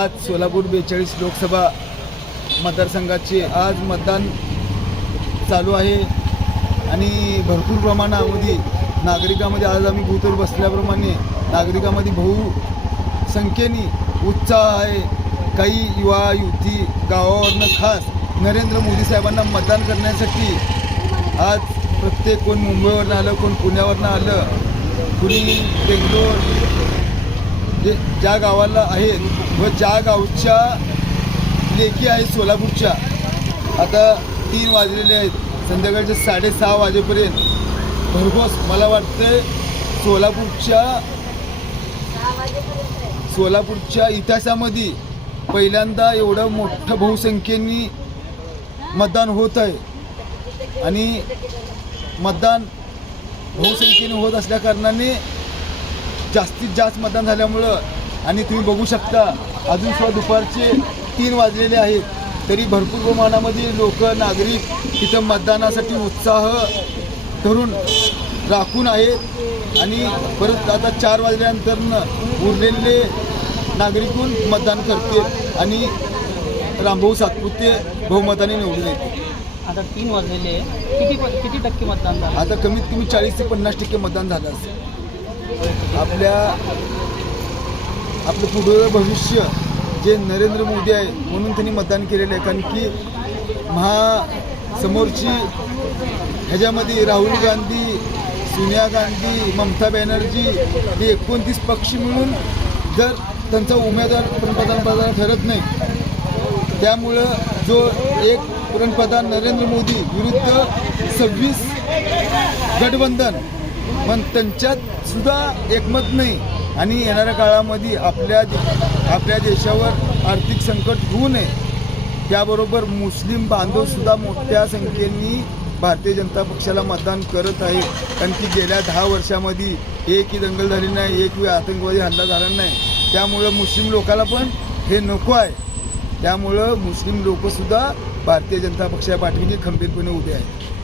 आज सोलापूर बेचाळीस लोकसभा मतदारसंघाचे आज मतदान चालू आहे. आणि भरपूर प्रमाणामध्ये नागरिकामध्ये आज आम्ही बूथवर बसल्याप्रमाणे नागरिकामध्ये बहुसंख्येने उत्साह आहे. काही युवा युवती गावावरनं खास नरेंद्र मोदी साहेबांना मतदान करण्यासाठी आज प्रत्येक कोण मुंबईवरनं आलं कोण पुण्यावरनं आलं कुणी बेंगलोर जे ज्या गावाला आहेत व ज्या गावच्या लेखी आहेत सोलापूरच्या आता तीन वाजलेले आहेत. संध्याकाळचे साडेसहा वाजेपर्यंत. भरघोस मला वाटतं सोलापूरच्या सोलापूरच्या इतिहासामध्ये पहिल्यांदा एवढं मोठं बहुसंख्येने मतदान होत आहे. आणि मतदान बहुसंख्येने होत असल्या कारणाने जास्तीत जास्त मतदान झाल्यामुळं आणि तुम्ही बघू शकता अजून सुद्धा दुपारचे तीन वाजलेले आहेत तरी भरपूर प्रमाणामध्ये लोक नागरिक तिथं मतदानासाठी उत्साह धरून राखून आहेत. आणि परत आता चार वाजल्यानंतरनं उरलेले नागरिकून मतदान करतील आणि रामभाऊ सातपुते बहुमताने निवडून येतील. आता तीन वाजलेले किती किती टक्के मतदान झालं? आता कमीत कमी चाळीस ते पन्नास टक्के मतदान झालं असेल. आपल्या आपलं पुढं भविष्य जे नरेंद्र मोदी आहे म्हणून त्यांनी मतदान केलेलं आहे. कारण की महा समोरची ह्याच्यामध्ये राहुल गांधी सोनिया गांधी ममता बॅनर्जी हे एकोणतीस पक्ष मिळून जर त्यांचा उमेदवार पंतप्रधान ठरत नाही त्यामुळं जो एक पंतप्रधान नरेंद्र मोदी विरुद्ध सव्वीस गठबंधन पण त्यांच्यात सुद्धा एकमत नाही. आणि येणाऱ्या काळामध्ये आपल्या दे- आपल्या देशावर आर्थिक संकट होऊ नये. त्याबरोबर मुस्लिम बांधवसुद्धा मोठ्या संख्येने भारतीय जनता पक्षाला मतदान करत आहे कारण की गेल्या दहा वर्षामध्ये एकही दंगल झाली नाही एक आतंकवादी हल्ला झाला नाही. त्यामुळं मुस्लिम लोकाला पण हे नको आहे. त्यामुळं मुस्लिम लोकसुद्धा भारतीय जनता पक्षा पाठीशी खंबीरपणे उभे आहेत.